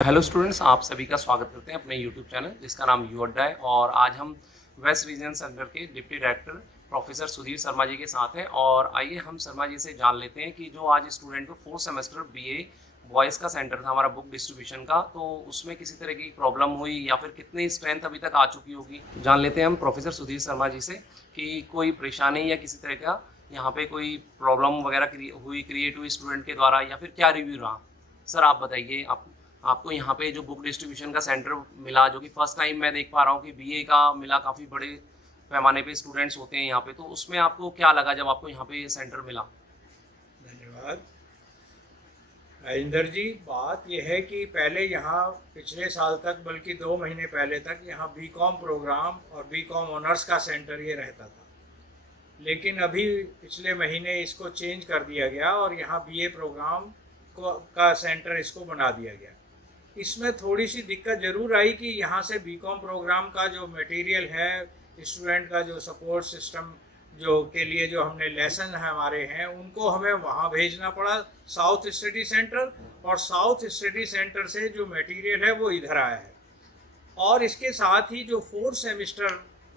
Hello students, आप सभी का स्वागत करते हैं अपने यूट्यूब चैनल जिसका नाम यू अड्डा है। और आज हम वेस्ट रीजन सेंटर के deputy director professor Sudhir Sharma ji के साथ हैं। और आइए हम शर्मा जी से जान लेते हैं कि जो आज स्टूडेंट को 4th सेमेस्टर बीए बॉयज़ का सेंटर था हमारा बुक डिस्ट्रीब्यूशन का, तो उसमें किसी तरह की प्रॉब्लम हुई या फिर कितनी स्ट्रेंथ अभी तक आ चुकी होगी। जान लेते हैं हम प्रोफेसर सुधीर शर्मा जी से कि कोई परेशानी या किसी तरह का यहाँ पे कोई प्रॉब्लम वगैरह क्रिएट हुई स्टूडेंट के द्वारा, या फिर क्या रिव्यू रहा। सर आप बताइए, आपको यहाँ पे जो बुक डिस्ट्रीब्यूशन का सेंटर मिला, जो कि फर्स्ट टाइम मैं देख पा रहा हूँ कि बीए का मिला, काफ़ी बड़े पैमाने पे स्टूडेंट्स होते हैं यहाँ पे, तो उसमें आपको क्या लगा जब आपको यहाँ पे सेंटर मिला। धन्यवाद राजेंद्र जी। बात यह है कि पहले यहाँ पिछले साल तक, बल्कि 2 महीने पहले तक यहाँ बीकॉम प्रोग्राम और बीकॉम ऑनर्स का सेंटर ये रहता था। लेकिन अभी पिछले महीने इसको चेंज कर दिया गया और यहाँ बीए प्रोग्राम का सेंटर इसको बना दिया गया। इसमें थोड़ी सी दिक्कत ज़रूर आई कि यहाँ से बीकॉम प्रोग्राम का जो मटेरियल है, स्टूडेंट का जो सपोर्ट सिस्टम जो के लिए जो हमने लेसन है हमारे हैं, उनको हमें वहाँ भेजना पड़ा साउथ स्टडी सेंटर, और साउथ स्टडी सेंटर से जो मटेरियल है वो इधर आया है। और इसके साथ ही जो 4th सेमेस्टर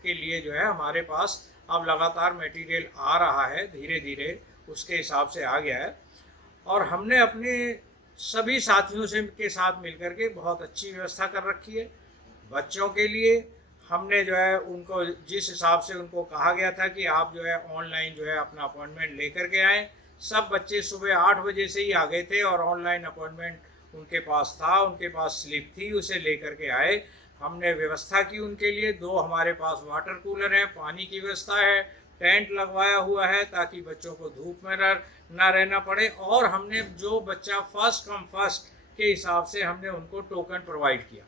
के लिए जो है हमारे पास अब लगातार मटेरियल आ रहा है, धीरे धीरे उसके हिसाब से आ गया है। और हमने अपने सभी साथियों से के साथ मिलकर के बहुत अच्छी व्यवस्था कर रखी है। बच्चों के लिए हमने जो है उनको जिस हिसाब से उनको कहा गया था कि आप जो है ऑनलाइन जो है अपना अपॉइंटमेंट लेकर के आएँ, सब बच्चे सुबह 8 बजे से ही आ गए थे और ऑनलाइन अपॉइंटमेंट उनके पास था, उनके पास स्लिप थी, उसे लेकर के आए। हमने व्यवस्था की उनके लिए, 2 हमारे पास वाटर कूलर हैं, पानी की व्यवस्था है, टेंट लगवाया हुआ है ताकि बच्चों को धूप में ना रहना पड़े। और हमने जो बच्चा फर्स्ट कम फर्स्ट के हिसाब से हमने उनको टोकन प्रोवाइड किया,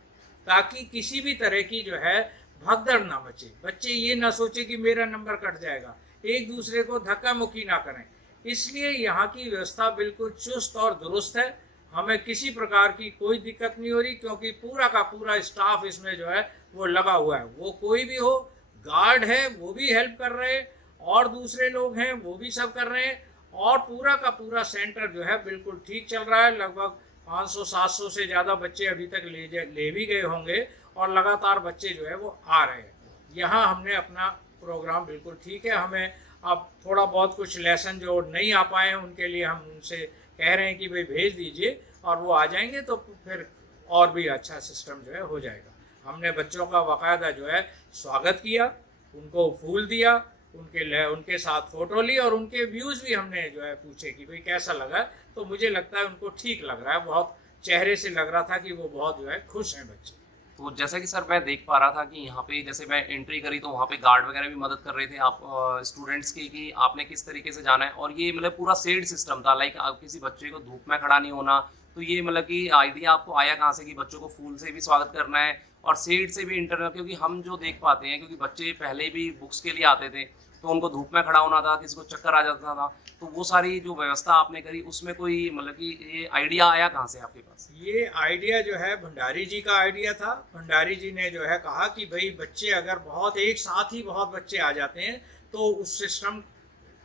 ताकि किसी भी तरह की जो है भगदड़ ना मचे, बच्चे ये ना सोचे कि मेरा नंबर कट जाएगा, एक दूसरे को धक्का मुक्की ना करें। इसलिए यहाँ की व्यवस्था बिल्कुल चुस्त और दुरुस्त है, हमें किसी प्रकार की कोई दिक्कत नहीं हो रही, क्योंकि पूरा का पूरा स्टाफ इसमें जो है वो लगा हुआ है। वो कोई भी हो, गार्ड है वो भी हेल्प कर रहे हैं, और दूसरे लोग हैं वो भी सब कर रहे हैं। और पूरा का पूरा सेंटर जो है बिल्कुल ठीक चल रहा है। लगभग 500-700 से ज़्यादा बच्चे अभी तक ले भी गए होंगे, और लगातार बच्चे जो है वो आ रहे हैं। यहाँ हमने अपना प्रोग्राम बिल्कुल ठीक है। हमें अब थोड़ा बहुत कुछ लेसन जो नहीं आ पाए हैं उनके लिए हम उनसे कह रहे हैं कि भाई भेज दीजिए, और वो आ जाएंगे तो फिर और भी अच्छा सिस्टम जो है हो जाएगा। हमने बच्चों का बाकायदा जो है स्वागत किया, उनको फूल दिया, उनके साथ फ़ोटो ली, और उनके व्यूज़ भी हमने जो है पूछे कि भाई कैसा लगा। तो मुझे लगता है उनको ठीक लग रहा है, बहुत चेहरे से लग रहा था कि वो बहुत जो है खुश हैं बच्चे। तो जैसा कि सर मैं देख पा रहा था कि यहाँ पे जैसे मैं एंट्री करी तो वहाँ पे गार्ड वगैरह भी मदद कर रहे थे आप स्टूडेंट्स की, कि आपने किस तरीके से जाना है। और ये मतलब पूरा शेड सिस्टम था, लाइक आप किसी बच्चे को धूप में खड़ा नहीं होना। तो ये मतलब कि आइडिया आपको आया कहाँ से कि बच्चों को फूल से भी स्वागत करना है और शेड से भी इंटरनल, क्योंकि हम जो देख पाते हैं, क्योंकि बच्चे पहले भी बुक्स के लिए आते थे तो उनको धूप में खड़ा होना था, किसी को चक्कर आ जाता था। तो वो सारी जो व्यवस्था आपने करी उसमें कोई मतलब कि ये आइडिया आया कहाँ से आपके पास। ये आइडिया जो है भंडारी जी का आइडिया था। भंडारी जी ने जो है कहा कि भाई बच्चे अगर बहुत एक साथ ही बहुत बच्चे आ जाते हैं तो उस सिस्टम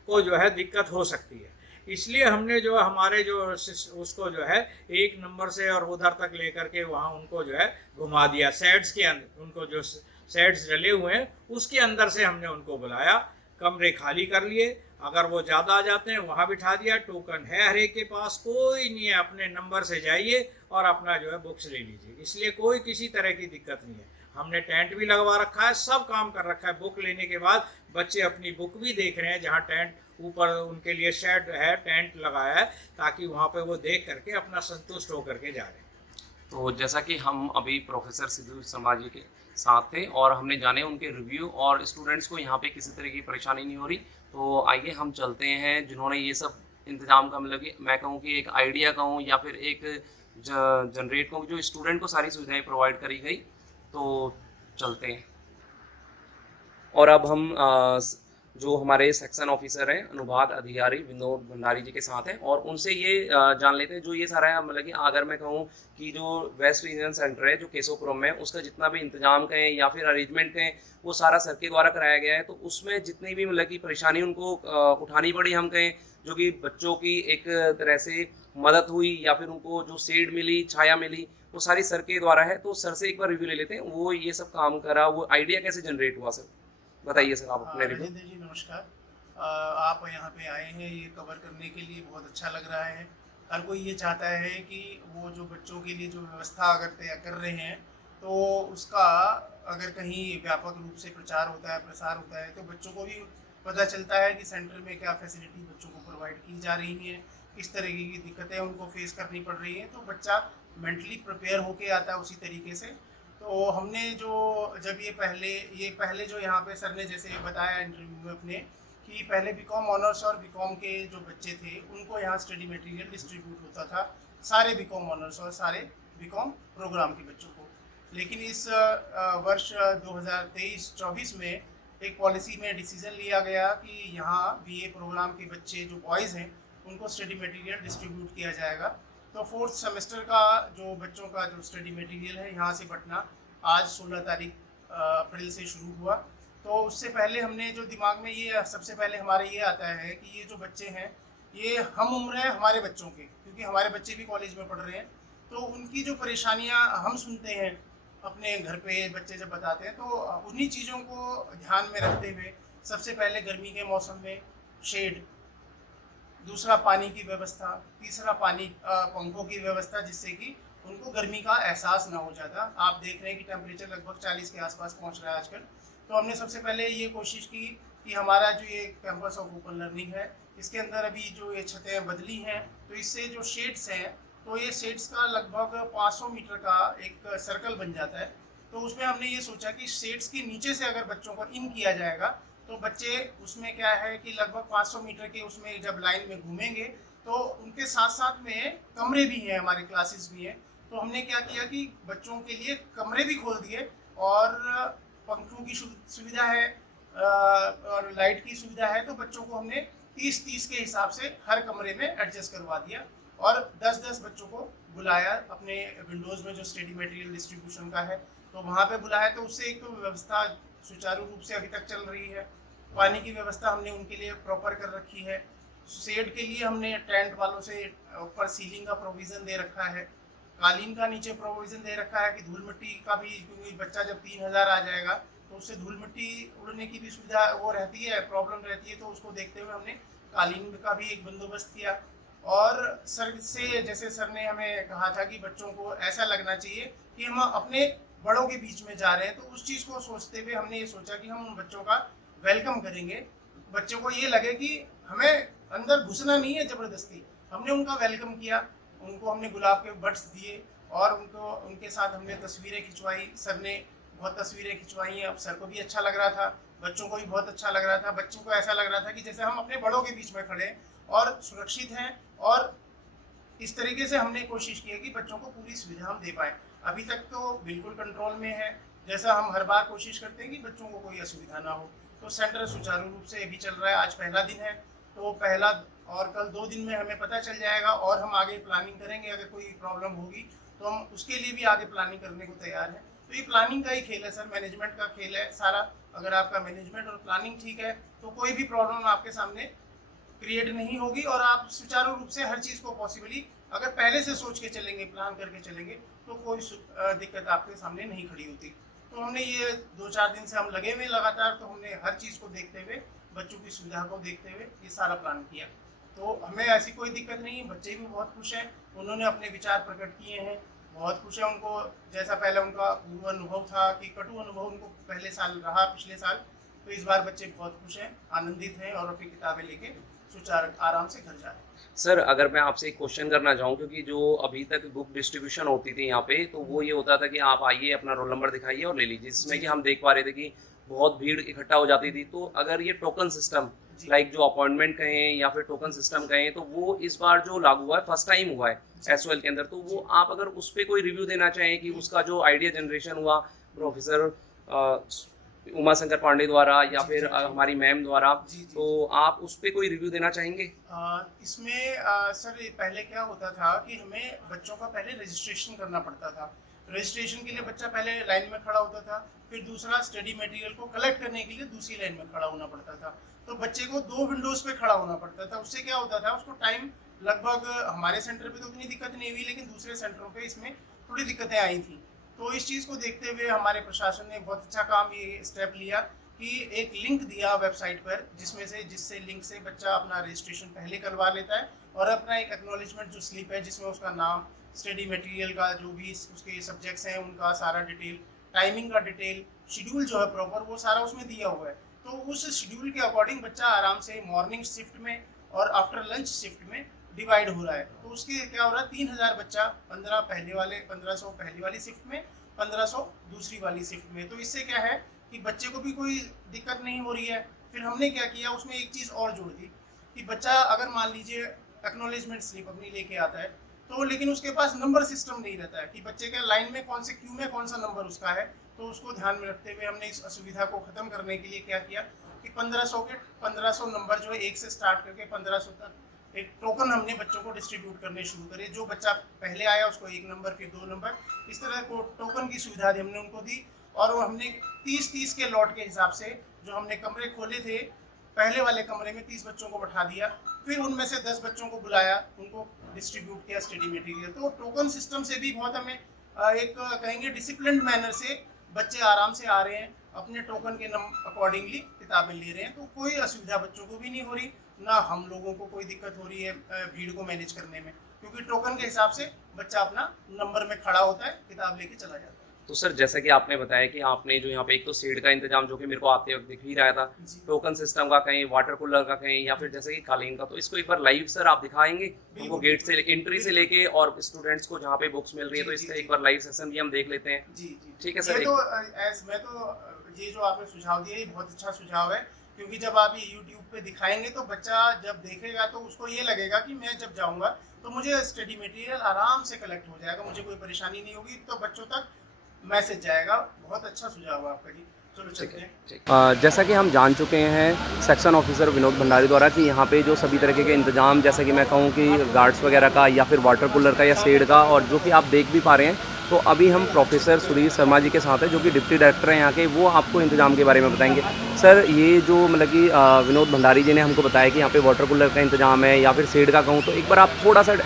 को जो है दिक्कत हो सकती है। इसलिए हमने जो हमारे जो उसको जो है 1 नंबर से और उधर तक लेकर के वहाँ उनको जो है घुमा दिया। सेट्स के अंदर उनको जो सेट्स डले हुए हैं उसके अंदर से हमने उनको बुलाया, कमरे खाली कर लिए। अगर वो ज़्यादा आ जाते हैं वहाँ बिठा दिया, टोकन है हर एक के पास, कोई नहीं है, अपने नंबर से जाइए और अपना जो है बुक्स ले लीजिए। इसलिए कोई किसी तरह की दिक्कत नहीं है। हमने टेंट भी लगवा रखा है, सब काम कर रखा है। बुक लेने के बाद बच्चे अपनी बुक भी देख रहे हैं, जहाँ टेंट ऊपर उनके लिए शेड है, टेंट लगाया है, ताकि वहाँ पे वो देख करके अपना संतुष्ट होकर के जा रहे हैं। तो जैसा कि हम अभी प्रोफेसर सुधीर शर्मा जी के साथ थे और हमने जाने उनके रिव्यू और स्टूडेंट्स को यहाँ पे किसी तरह की परेशानी नहीं हो रही, तो आइए हम चलते हैं जिन्होंने ये सब इंतजाम का, मतलब कि मैं कहूँ कि एक आइडिया कहूँ या फिर एक जनरेट कहूँ, जो स्टूडेंट को सारी सुविधाएं प्रोवाइड करी गई। तो चलते हैं। और अब हम जो हमारे सेक्शन ऑफिसर हैं अनुभाग अधिकारी विनोद भंडारी जी के साथ हैं, और उनसे ये जान लेते हैं जो ये सारा है, मतलब कि अगर मैं कहूँ कि जो वेस्ट रीजन सेंटर है जो केशवपुरम में, उसका जितना भी इंतजाम कहें या फिर अरेंजमेंट कहें वो सारा सर के द्वारा कराया गया है। तो उसमें जितनी भी मतलब कि परेशानी उनको उठानी पड़ी, हम कहें जो कि बच्चों की एक तरह से मदद हुई या फिर उनको जो शेड मिली, छाया मिली, वो सारी सर के द्वारा है। तो सर से एक बार रिव्यू ले लेते हैं, वो ये सब काम करा, वो आइडिया कैसे जनरेट हुआ सर, बताइए सर आप अपने रिव्यू। राजेंद्र जी नमस्कार। आप यहाँ पे आए हैं ये कवर करने के लिए, बहुत अच्छा लग रहा है। हर कोई ये चाहता है कि वो जो बच्चों के लिए जो व्यवस्था अगर तैयार कर रहे हैं तो उसका अगर कहीं व्यापक रूप से प्रचार होता है, प्रसार होता है, तो बच्चों को भी पता चलता है कि सेंटर में क्या फैसिलिटी बच्चों को प्रोवाइड की जा रही हैं, किस तरीके की दिक्कतें उनको फेस करनी पड़ रही हैं, तो बच्चा मेंटली प्रिपेयर होके आता है उसी तरीके से। तो हमने जो जब ये पहले जो यहाँ पे सर ने जैसे बताया इंटरव्यू में अपने कि पहले बीकॉम ऑनर्स और बीकॉम के जो बच्चे थे उनको यहाँ स्टडी मटेरियल डिस्ट्रीब्यूट होता था, सारे बीकॉम ऑनर्स और सारे बीकॉम प्रोग्राम के बच्चों को। लेकिन इस वर्ष 2023-24 में एक पॉलिसी में डिसीजन लिया गया कि यहाँ बीए प्रोग्राम के बच्चे जो बॉयज़ हैं उनको स्टडी मटेरियल डिस्ट्रीब्यूट किया जाएगा। तो 4th सेमेस्टर का जो बच्चों का जो स्टडी मटेरियल है यहाँ से बंटना आज 16 तारीख अप्रैल से शुरू हुआ। तो उससे पहले हमने जो दिमाग में ये सबसे पहले हमारे ये आता है कि ये जो बच्चे हैं ये हम उम्र है हमारे बच्चों के, क्योंकि हमारे बच्चे भी कॉलेज में पढ़ रहे हैं, तो उनकी जो परेशानियाँ हम सुनते हैं अपने घर पे बच्चे जब बताते हैं, तो उन्हीं चीज़ों को ध्यान में रखते हुए सबसे पहले गर्मी के मौसम में शेड, दूसरा पानी की व्यवस्था, तीसरा पंखों की व्यवस्था, जिससे कि उनको गर्मी का एहसास ना हो जाता। आप देख रहे हैं कि टेम्परेचर लगभग 40 के आसपास पहुंच रहा है आजकल। तो हमने सबसे पहले ये कोशिश की कि हमारा जो ये कैंपस ऑफ ओपन लर्निंग है इसके अंदर अभी जो ये छतें बदली हैं, तो इससे जो शेड्स हैं तो ये शेड्स का लगभग 500 मीटर का एक सर्कल बन जाता है। तो उसमें हमने ये सोचा कि शेड्स के नीचे से अगर बच्चों को इन किया जाएगा तो बच्चे उसमें क्या है कि लगभग 500 मीटर के उसमें जब लाइन में घूमेंगे तो उनके साथ साथ में कमरे भी हैं, हमारे क्लासेस भी हैं। तो हमने क्या किया कि बच्चों के लिए कमरे भी खोल दिए और पंखों की सुविधा है और लाइट की सुविधा है, तो बच्चों को हमने 30-30 के हिसाब से हर कमरे में एडजस्ट करवा दिया और 10-10 बच्चों को बुलाया अपने विंडोज़ में जो स्टडी मटेरियल डिस्ट्रीब्यूशन का है तो वहाँ पे बुलाया। तो उससे एक तो व्यवस्था सुचारू रूप से अभी तक चल रही है। पानी की व्यवस्था हमने उनके लिए प्रॉपर कर रखी है। शेड के लिए हमने टेंट वालों से ऊपर सीलिंग का प्रोविज़न दे रखा है, कालीन का नीचे प्रोविज़न दे रखा है कि धूल मिट्टी का भी, क्योंकि बच्चा जब 3000 आ जाएगा तो उससे धूल मिट्टी उड़ने की भी सुविधा वो रहती है, प्रॉब्लम रहती है। तो उसको देखते हुए हमने कालीन का भी एक बंदोबस्त किया। और सर से जैसे सर ने हमें कहा था कि बच्चों को ऐसा लगना चाहिए कि हम अपने बड़ों के बीच में जा रहे हैं, तो उस चीज़ को सोचते हुए हमने ये सोचा कि हम उन बच्चों का वेलकम करेंगे। बच्चों को ये लगे कि हमें अंदर घुसना नहीं है ज़बरदस्ती। हमने उनका वेलकम किया, उनको हमने गुलाब के बड्स दिए और उनके साथ हमने तस्वीरें खिंचवाई। सर ने बहुत तस्वीरें खिंचवाई हैं, अब सर को भी अच्छा लग रहा था, बच्चों को भी बहुत अच्छा लग रहा था। बच्चों को ऐसा लग रहा था कि जैसे हम अपने बड़ों के बीच में खड़े हैं और सुरक्षित हैं। और इस तरीके से हमने कोशिश की है कि बच्चों को पूरी सुविधा हम दे पाएँ। अभी तक तो बिल्कुल कंट्रोल में है, जैसा हम हर बार कोशिश करते हैं कि बच्चों को कोई असुविधा ना हो। तो सेंटर सुचारू रूप से अभी चल रहा है। आज पहला दिन है, तो पहला और कल 2 दिन में हमें पता चल जाएगा और हम आगे प्लानिंग करेंगे। अगर कोई प्रॉब्लम होगी तो हम उसके लिए भी आगे प्लानिंग करने को तैयार हैं। तो ये प्लानिंग का ही खेल है सर, मैनेजमेंट का खेल है सारा। अगर आपका मैनेजमेंट और प्लानिंग ठीक है तो कोई भी प्रॉब्लम आपके सामने क्रिएट नहीं होगी और आप सुचारू रूप से हर चीज़ को पॉसिबली अगर पहले से सोच के चलेंगे, प्लान करके चलेंगे, तो कोई दिक्कत आपके सामने नहीं खड़ी होती। तो हमने ये 2-4 दिन से हम लगे हुए लगातार, तो हमने हर चीज़ को देखते हुए, बच्चों की सुविधा को देखते हुए ये सारा प्लान किया। तो हमें ऐसी कोई दिक्कत नहीं है, बच्चे भी बहुत खुश हैं, उन्होंने अपने विचार प्रकट किए हैं, बहुत खुश है। उनको जैसा पहले उनका पूर्व अनुभव था कि कटु अनुभव उनको पहले साल रहा, पिछले साल, तो इस बार बच्चे बहुत खुश हैं, आनंदित हैं और अपनी किताबें लेके सुचारू आराम से घर जा रहे हैं। सर अगर मैं आपसे एक क्वेश्चन करना चाहूँ, क्योंकि जो अभी तक बुक डिस्ट्रीब्यूशन होती थी यहाँ पे, तो वो ये होता था कि आप आइए, अपना रोल नंबर दिखाइए और ले लीजिए, जिसमें कि हम देख पा रहे थे कि बहुत भीड़ इकट्ठा हो जाती थी। तो अगर ये टोकन सिस्टम, लाइक जो अपॉइंटमेंट कहें या फिर टोकन सिस्टम कहें, तो वो इस बार जो लागू हुआ है, फर्स्ट टाइम हुआ है एसओएल के अंदर, तो वो आप अगर उस पर कोई रिव्यू देना चाहें कि उसका जो आइडिया जनरेशन हुआ प्रोफेसर उमा शंकर पांडे द्वारा या फिर हमारी मैम द्वारा, तो आप उस पर कोई रिव्यू देना चाहेंगे? इसमें सर पहले क्या होता था कि हमें बच्चों का पहले रजिस्ट्रेशन करना पड़ता था। रजिस्ट्रेशन के लिए बच्चा पहले लाइन में खड़ा होता था, फिर दूसरा स्टडी मटेरियल को कलेक्ट करने के लिए दूसरी लाइन में खड़ा होना पड़ता था। तो बच्चे को 2 विंडोज़ पे खड़ा होना पड़ता था। उससे क्या होता था, उसको टाइम लगभग, हमारे सेंटर पे तो उतनी दिक्कत नहीं हुई, लेकिन दूसरे सेंटरों पे इसमें थोड़ी दिक्कतें आई थी। तो इस चीज़ को देखते हुए हमारे प्रशासन ने बहुत अच्छा काम ये स्टेप लिया कि एक लिंक दिया वेबसाइट पर, जिससे लिंक से बच्चा अपना रजिस्ट्रेशन पहले करवा लेता है और अपना एक एक्नॉलेजमेंट जो स्लिप है जिसमें उसका नाम, स्टडी मटेरियल का जो भी उसके सब्जेक्ट्स हैं उनका सारा डिटेल, टाइमिंग का डिटेल, शेड्यूल जो है प्रॉपर वो सारा उसमें दिया हुआ है। तो उस शेड्यूल के अकॉर्डिंग बच्चा आराम से मॉर्निंग शिफ्ट में और आफ्टर लंच शिफ्ट में डिवाइड हो रहा है। तो उसके क्या हो रहा है, 3000 बच्चा 1500 पहले वाली शिफ्ट में, 1500 दूसरी वाली शिफ्ट में। तो इससे क्या है कि बच्चे को भी कोई दिक्कत नहीं हो रही है। फिर हमने क्या किया, उसमें एक चीज़ और जोड़ दी कि बच्चा अगर मान लीजिए एक्नॉलेजमेंट स्लिप अपनी लेके आता है तो लेकिन उसके पास नंबर सिस्टम नहीं रहता है कि बच्चे के लाइन में कौन से क्यू में कौन सा नंबर उसका है। तो उसको ध्यान में रखते हुए हमने इस असुविधा को ख़त्म करने के लिए क्या किया कि 1500 नंबर जो है 1 से स्टार्ट करके 1500 तक एक टोकन हमने बच्चों को डिस्ट्रीब्यूट करने शुरू करे। जो बच्चा पहले आया उसको 1 नंबर, फिर 2 नंबर, इस तरह को टोकन की सुविधा दी हमने उनको दी। और वो हमने 30-30 के लॉट के हिसाब से जो हमने कमरे खोले थे, पहले वाले कमरे में 30 बच्चों को बैठा दिया, फिर उनमें से 10 बच्चों को बुलाया, उनको डिस्ट्रीब्यूट किया स्टडी मटेरियल। तो टोकन सिस्टम से भी बहुत हमें एक कहेंगे डिसिप्लिन्ड मैनर से बच्चे आराम से आ रहे हैं, अपने टोकन के अकॉर्डिंगली किताबें ले रहे हैं। तो कोई असुविधा बच्चों को भी नहीं हो रही, ना हम लोगों को कोई दिक्कत हो रही है भीड़ को मैनेज करने में, क्योंकि टोकन के हिसाब से बच्चा अपना नंबर में खड़ा होता है, किताब लेके चला जाता है। तो सर जैसा कि आपने बताया कि आपने जो यहाँ पे एक तो सीट का इंतजाम जो कि मेरे को आते वक्त दिख ही रहा था, टोकन सिस्टम का कहीं, वाटर कूलर का कहीं, या फिर जैसे कि कालीन का, तो इसको एक बार लाइव सर आप दिखाएंगे हमको, गेट से एंट्री से लेके और स्टूडेंट्स को जहाँ पे बुक्स मिल रही है, तो इसका एक बार लाइव सेशन भी हम देख लेते हैं। जी ठीक है सर। ये जो आपने सुझाव दिया ये बहुत अच्छा सुझाव है, क्योंकि जब आप ये YouTube पे दिखाएंगे तो बच्चा जब देखेगा तो उसको ये लगेगा कि मैं जब जाऊंगा तो मुझे स्टडी मटेरियल आराम से कलेक्ट हो जाएगा, मुझे कोई परेशानी नहीं होगी, तो बच्चों तक मैसेज जाएगा। बहुत अच्छा सुझाव है आपका जी। चलो चलते हैं। जैसा कि हम जान चुके हैं सेक्शन ऑफिसर विनोद भंडारी द्वारा कि यहाँ पे जो सभी तरीके के इंतजाम, जैसे कि मैं कहूँ कि गार्ड्स वगैरह का या फिर वाटर कूलर का या शेड का, और जो कि आप देख भी पा रहे हैं, तो अभी हम प्रोफेसर सुधीर शर्मा जी के साथ हैं जो कि डिप्टी डायरेक्टर हैं यहाँ के, वो आपको इंतजाम के बारे में बताएंगे। सर ये जो मतलब कि विनोद भंडारी जी ने हमको बताया कि यहाँ पे वाटर कूलर का इंतजाम है या फिर शेड का कहूँ, तो एक बार आप थोड़ा सा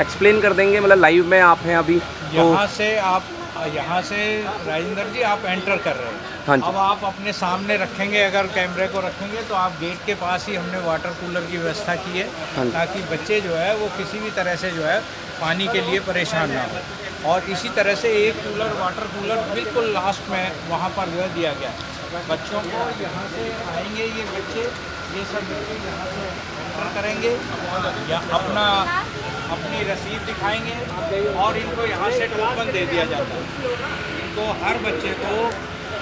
एक्सप्लेन कर देंगे, मतलब लाइव में आप हैं अभी। यहाँ से राजेंद्र जी आप एंटर कर रहे हैं। हाँ जी। अब आप अपने सामने रखेंगे, अगर कैमरे को रखेंगे तो आप गेट के पास ही हमने वाटर कूलर की व्यवस्था की है, ताकि बच्चे जो है वो किसी भी तरह से जो है पानी के लिए परेशान ना हो। और इसी तरह से एक कूलर, वाटर कूलर बिल्कुल लास्ट में वहाँ पर जो है दिया गया है बच्चों को। यहाँ से आएंगे ये बच्चे, ये सब बच्चे यहाँ से एंटर करेंगे या अपनी रसीद दिखाएंगे और इनको यहाँ से टोकन दे दिया जाता है। इनको हर बच्चे को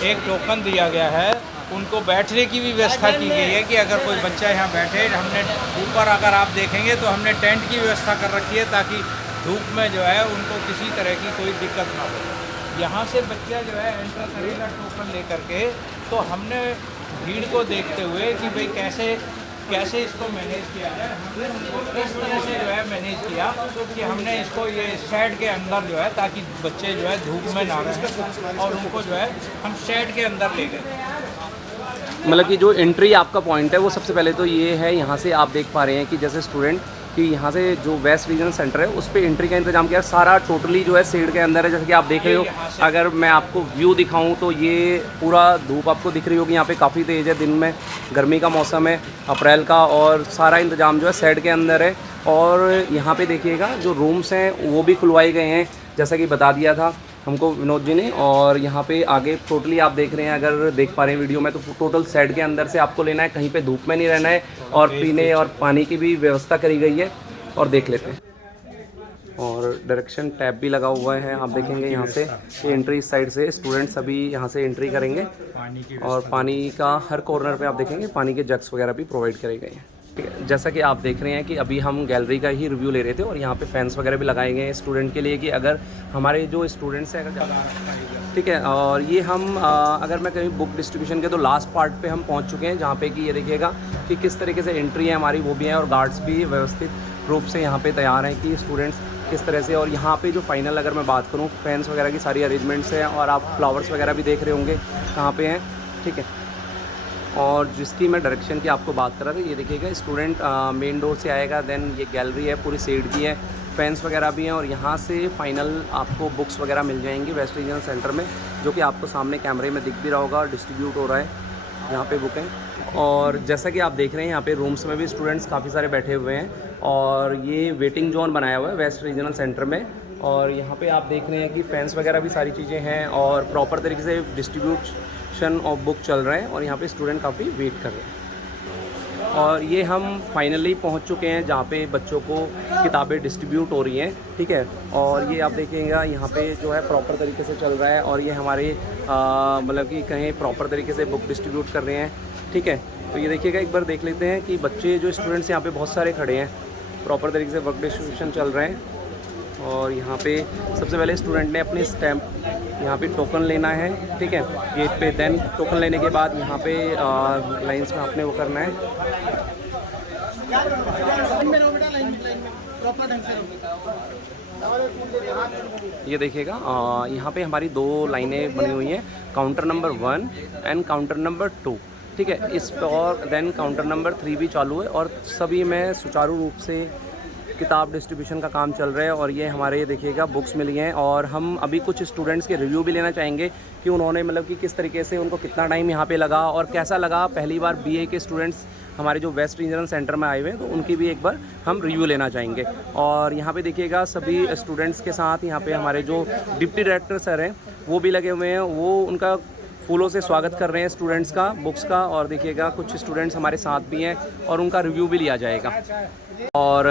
एक टोकन दिया गया है। उनको बैठने की भी व्यवस्था की गई है कि अगर कोई बच्चा यहाँ बैठे, हमने ऊपर अगर आप देखेंगे तो हमने टेंट की व्यवस्था कर रखी है, ताकि धूप में जो है उनको किसी तरह की कोई दिक्कत ना हो। यहाँ से बच्चा जो है एंटर करेगा टोकन लेकर के, तो हमने भीड़ को देखते हुए कि भाई कैसे इसको मैनेज किया जाए, हमने उनको इस तरह से जो है मैनेज किया कि हमने इसको ये शेड के अंदर जो है, ताकि बच्चे जो है धूप में ना रहें, और उनको जो है हम शेड के अंदर ले गए। मतलब कि जो एंट्री आपका पॉइंट है वो सबसे पहले तो ये है, यहाँ से आप देख पा रहे हैं कि जैसे स्टूडेंट कि यहाँ से जो वेस्ट रीजनल सेंटर है उस पर एंट्री का इंतजाम किया, सारा टोटली जो है शेड के अंदर है, जैसे कि आप देख रहे हो। अगर मैं आपको व्यू दिखाऊं तो ये पूरा धूप आपको दिख रही होगी, यहाँ पे काफ़ी तेज़ है, दिन में गर्मी का मौसम है अप्रैल का, और सारा इंतजाम जो है शेड के अंदर है। और यहाँ पे देखिएगा जो रूम्स हैं वो भी खुलवाए गए हैं, जैसा कि बता दिया था हमको विनोद जी ने। और यहाँ पे आगे टोटली आप देख रहे हैं, अगर देख पा रहे हैं वीडियो में, तो टोटल शेड के अंदर से आपको लेना है, कहीं पे धूप में नहीं रहना है, और पीने और पानी की भी व्यवस्था करी गई है। और देख लेते हैं, और डायरेक्शन टैब भी लगा हुआ है, आप देखेंगे यहाँ से एंट्री साइड से स्टूडेंट्स सभी यहाँ से एंट्री करेंगे, और पानी का हर कॉर्नर पे आप देखेंगे पानी के जग्स वगैरह भी प्रोवाइड करे गए हैं। ठीक है, जैसा कि आप देख रहे हैं कि अभी हम गैलरी का ही रिव्यू ले रहे थे, और यहाँ पे फैंस वगैरह भी लगाए गए हैं स्टूडेंट के लिए, कि अगर हमारे जो स्टूडेंट्स हैं अगर ठीक है। और ये हम अगर मैं कहीं बुक डिस्ट्रीब्यूशन के तो लास्ट पार्ट पे हम पहुँच चुके हैं, जहाँ पे कि ये देखिएगा कि किस तरीके से एंट्री है हमारी, वो भी है, और गार्ड्स भी व्यवस्थित रूप से यहाँ पे तैयार हैं कि स्टूडेंट्स किस तरह से। और यहाँ पे जो फाइनल अगर मैं बात करूँ, फैंस वगैरह की सारी अरेंजमेंट्स हैं, और आप फ्लावर्स वगैरह भी देख रहे होंगे कहाँ पे हैं। ठीक है, और जिसकी मैं डायरेक्शन की आपको बात कर रहा था, ये देखिएगा स्टूडेंट मेन डोर से आएगा, देन ये गैलरी है पूरी शेड की है, पेन्स वगैरह भी हैं और यहाँ से फाइनल आपको बुक्स वगैरह मिल जाएंगी वेस्ट रीजनल सेंटर में, जो कि आपको सामने कैमरे में दिख भी रहा होगा, डिस्ट्रीब्यूट हो रहा है यहाँ पे बुकें। और जैसा कि आप देख रहे हैं यहाँ पे रूम्स में भी स्टूडेंट्स काफ़ी सारे बैठे हुए हैं और ये वेटिंग जोन बनाया हुआ है वेस्ट रीजनल सेंटर में। और यहाँ पे आप देख रहे हैं कि फैंस वगैरह भी सारी चीज़ें हैं और प्रॉपर तरीके से डिस्ट्रीब्यूशन ऑफ बुक चल रहा है और यहाँ पे स्टूडेंट काफ़ी वेट कर रहे हैं। और ये हम फाइनली पहुँच चुके हैं जहाँ पे बच्चों को किताबें डिस्ट्रीब्यूट हो रही हैं, ठीक है। और ये आप देखेंगे यहाँ पे जो है प्रॉपर तरीके से चल रहा है और ये हमारे मतलब कि कहीं प्रॉपर तरीके से बुक डिस्ट्रीब्यूट कर रहे हैं, ठीक है। तो ये देखिएगा, एक बार देख लेते हैं कि बच्चे जो स्टूडेंट्स यहाँ पे बहुत सारे खड़े हैं, प्रॉपर तरीके से वर्क डिस्ट्रीब्यूशन चल रहे हैं। और यहाँ पे सबसे पहले स्टूडेंट ने अपनी स्टैम्प यहाँ पे टोकन लेना है, ठीक है, गेट पे। देन टोकन लेने के बाद यहाँ पे लाइंस में आपने वो करना है। ये देखिएगा यहाँ पे हमारी 2 लाइनें बनी हुई हैं, counter number 1 and counter number 2, ठीक है। इस पर और देन काउंटर नंबर 3 भी चालू है और सभी में सुचारू रूप से किताब डिस्ट्रीब्यूशन का काम चल रहा है। और ये हमारे देखिएगा बुक्स मिली हैं और हम अभी कुछ स्टूडेंट्स के रिव्यू भी लेना चाहेंगे कि उन्होंने मतलब कि किस तरीके से उनको कितना टाइम यहाँ पे लगा और कैसा लगा। पहली बार बीए के स्टूडेंट्स हमारे जो वेस्ट रीजनल सेंटर में आए हुए हैं तो उनकी भी एक बार हम रिव्यू लेना चाहेंगे। और यहाँ पे देखिएगा सभी स्टूडेंट्स के साथ यहाँ पे हमारे जो डिप्टी डायरेक्टर सर हैं वो भी लगे हुए हैं, वो उनका फूलों से स्वागत कर रहे हैं स्टूडेंट्स का, बुक्स का। और देखिएगा कुछ स्टूडेंट्स हमारे साथ भी हैं और उनका रिव्यू भी लिया जाएगा। और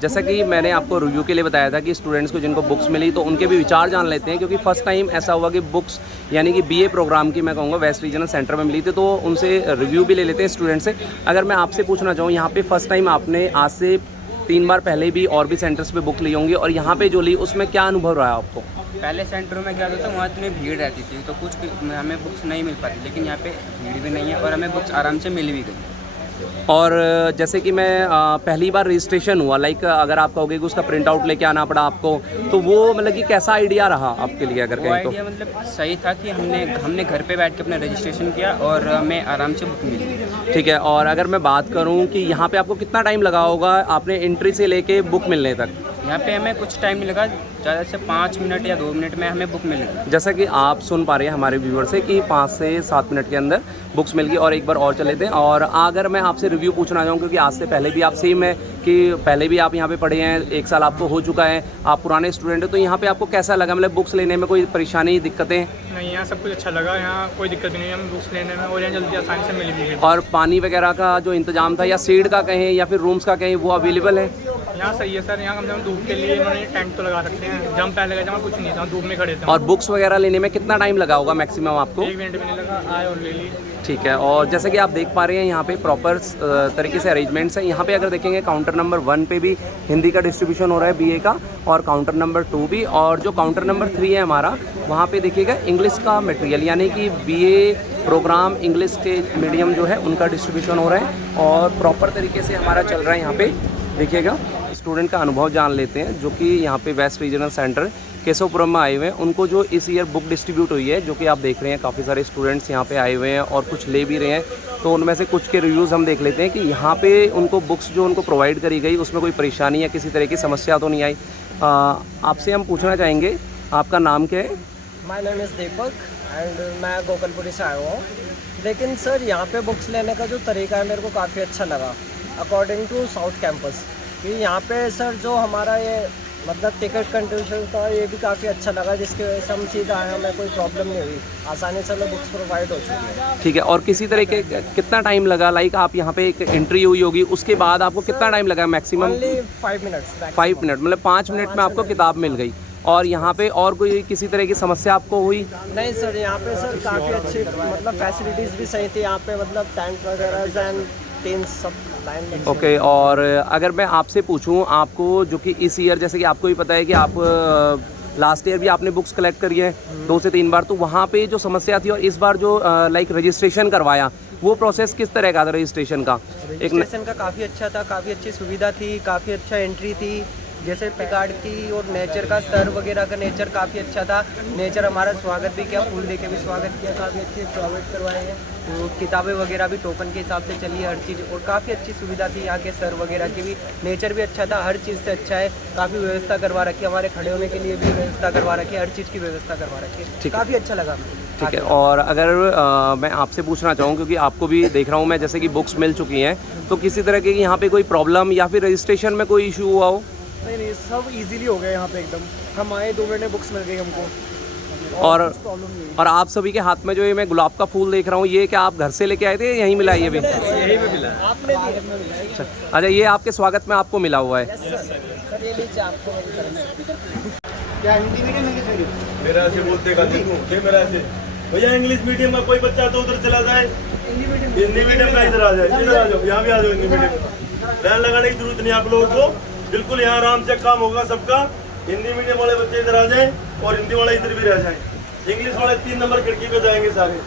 जैसा कि मैंने आपको रिव्यू के लिए बताया था कि स्टूडेंट्स को जिनको बुक्स मिली तो उनके भी विचार जान लेते हैं, क्योंकि फ़र्स्ट टाइम ऐसा हुआ कि बुक्स यानी कि बीए प्रोग्राम की मैं कहूँगा वेस्ट रीजनल सेंटर में मिली थी, तो उनसे रिव्यू भी ले लेते हैं स्टूडेंट से। अगर मैं आपसे पूछना चाहूँ, यहाँ पे फ़र्स्ट टाइम आपने आज से 3 बार पहले भी और भी सेंटर्स पे बुक ली होंगी और यहाँ पे जो ली उसमें क्या अनुभव रहा आपको? पहले सेंटरों में क्या होता था, वहाँ इतनी भीड़ रहती थी तो कुछ हमें बुक्स नहीं मिल पाती, लेकिन यहाँ पे भीड़ भी नहीं है और हमें बुक्स आराम से मिल भी गई। और जैसे कि मैं पहली बार रजिस्ट्रेशन हुआ, लाइक अगर आप कहोगे कि उसका प्रिंट आउट लेके आना पड़ा आपको, तो वो मतलब कि कैसा आइडिया रहा आपके लिए? अगर वो कहें तो आइडिया मतलब सही था कि हमने घर पे बैठ के अपना रजिस्ट्रेशन किया और हमें आराम से बुक मिली। ठीक है। और अगर मैं बात करूं कि यहाँ पे आपको कितना टाइम लगा होगा आपने एंट्री से लेके बुक मिलने तक? यहाँ पे हमें कुछ टाइम नहीं लगा, ज़्यादा से 5 मिनट या 2 मिनट में हमें बुक मिल गई। जैसा कि आप सुन पा रहे हैं हमारे व्यूअर से कि 5 से 7 मिनट के अंदर बुक्स मिल गई। और एक बार और चले थे। और अगर मैं आपसे रिव्यू पूछना चाहूँ, क्योंकि आज से पहले भी आप सेम है कि पहले भी आप यहाँ पे पढ़े हैं, 1 साल आपको हो चुका है, आप पुराने स्टूडेंट हैं, तो यहाँ पे आपको कैसा लगा? मतलब बुक्स लेने में कोई परेशानी, दिक्कतें? नहीं, यहाँ सब कुछ अच्छा लगा, यहाँ कोई दिक्कत नहीं है हम बुक्स लेने में, और यहाँ जल्दी आसानी से मिल भी गई। और पानी वगैरह का जो इंतजाम था, या सीट का कहें या फिर रूम्स का कहें, वो अवेलेबल है? यहाँ सही है सर, यहाँ कम से कम धूप के लिए इन्होंने टेंट तो लगा रखते हैं। जब पहले गए थे वहाँ कुछ नहीं था, धूप में खड़े थे। और बुक्स वगैरह लेने में कितना टाइम लगा होगा मैक्सिमम आपको? 1 मिनट भी नहीं लगा, आए और ले ली। ठीक है। और जैसे कि आप देख पा रहे हैं यहाँ पे प्रॉपर तरीके से अरेंजमेंट्स हैं। यहाँ पे अगर देखेंगे काउंटर नंबर 1 पे भी हिंदी का डिस्ट्रीब्यूशन हो रहा है बीए का, और काउंटर नंबर 2 भी, और जो काउंटर नंबर 3 है हमारा, वहाँ पे देखिएगा इंग्लिश का मटेरियल यानी कि बीए प्रोग्राम इंग्लिश के मीडियम जो है उनका डिस्ट्रीब्यूशन हो रहा है और प्रॉपर तरीके से हमारा चल रहा है। यहाँ पे देखिएगा स्टूडेंट का अनुभव जान लेते हैं जो कि यहाँ पे वेस्ट रीजनल सेंटर केशवपुरम में आए हुए हैं। उनको जो इस ईयर बुक डिस्ट्रीब्यूट हुई है, जो कि आप देख रहे हैं काफ़ी सारे स्टूडेंट्स यहाँ पे आए हुए हैं और कुछ ले भी रहे हैं, तो उनमें से कुछ के रिव्यूज़ हम देख लेते हैं कि यहाँ पे उनको बुक्स जो उनको प्रोवाइड करी गई उसमें कोई परेशानी या किसी तरह की समस्या तो नहीं आई। आपसे हम पूछना चाहेंगे, आपका नाम क्या है? My name is Deepak and मैं गोकलपुरी से आया हुआ हूँ। लेकिन सर यहाँ पे बुक्स लेने का जो तरीका है मेरे को काफ़ी अच्छा लगा अकॉर्डिंग टू साउथ कैंपस। कि यहाँ पे सर जो हमारा ये मतलब टिकट कंट्रीब्यूशन था ये भी काफ़ी अच्छा लगा, जिसकी वजह से हम सीधा आए, हमें कोई प्रॉब्लम नहीं हुई, आसानी से हमें बुक्स प्रोवाइड हो चुकी है। ठीक है। और किसी तरह के कितना टाइम लगा? लाइक आप यहाँ पे एक एंट्री हुई होगी, उसके बाद आपको कितना टाइम लगा मैक्सिमम? Only 5 minutes. 5 मिनट, मतलब 5 मिनट में आपको किताब मिल गई। और यहाँ पे और कोई किसी तरह की समस्या आपको हुई? नहीं सर, यहाँ पे सर काफ़ी अच्छी मतलब फैसिलिटीज़ भी सही थी यहाँ पे, मतलब टेंट वगैरह एंड टेंट सब लाइन में। ओके। और अगर मैं आपसे पूछूं, आपको जो कि इस ईयर, जैसे कि आपको भी पता है कि आप लास्ट ईयर भी आपने बुक्स कलेक्ट करी है 2 से 3 बार, तो वहाँ पे जो समस्या थी और इस बार जो लाइक रजिस्ट्रेशन करवाया, वो प्रोसेस किस तरह का था रजिस्ट्रेशन का? रजिस्ट्रेशन का काफ़ी अच्छा था, काफ़ी अच्छी सुविधा थी, काफ़ी अच्छा एंट्री थी जैसे गार्ड की और नेचर का सर वगैरह का नेचर काफ़ी अच्छा था। नेचर हमारा स्वागत भी किया, फूल दे के भी स्वागत किया, काफ़ी अच्छे प्रोवाइड करवाए हैं। तो किताबें वगैरह भी टोकन के हिसाब से चली, हर चीज़, और काफ़ी अच्छी सुविधा थी यहाँ के सर वगैरह की भी। नेचर भी अच्छा था, हर चीज़ से अच्छा है। काफ़ी व्यवस्था करवा रखी है, हमारे खड़े होने के लिए भी व्यवस्था करवा रखी है, हर चीज़ की व्यवस्था करवा रखी है। काफ़ी अच्छा लगा। ठीक है। और अगर मैं आपसे पूछना चाहूँ, क्योंकि आपको भी देख रहा हूँ मैं, जैसे कि बुक्स मिल चुकी हैं, तो किसी तरह की यहाँ पे कोई प्रॉब्लम या फिर रजिस्ट्रेशन में कोई इशू हुआ हो? नहीं, सब इजीली हो गया यहाँ पे एकदम। हम आए 2 मिनट में बुक्स मिल गई हमको, और प्रॉब्लम नहीं। और आप सभी के हाथ में जो ये मैं गुलाब का फूल देख रहा हूँ, ये क्या आप घर से लेके आए थे, यहीं मिला ये भी? यही में मिला। आपने अच्छा, ये आपके स्वागत में आपको मिला हुआ है। क्या हिंदी मीडियम है कि मेरा से बोलते का देखो मेरा से भैया इंग्लिश मीडियम में कोई बच्चा तो उधर चला जाए, हिंदी मीडियम का इधर आ जाए, इधर आ जाओ, यहाँ भी आ जाओ। हिंदी मीडियम लाइन लगाने की जरूरत नहीं आप लोगों को, बिल्कुल यहाँ आराम से काम होगा सबका। हिंदी मीडियम वाले बच्चे इधर आ जाएं और हिंदी वाले इधर भी रह जाएं। इंग्लिश वाले 3 नंबर खिड़की पे जाएंगे सारे।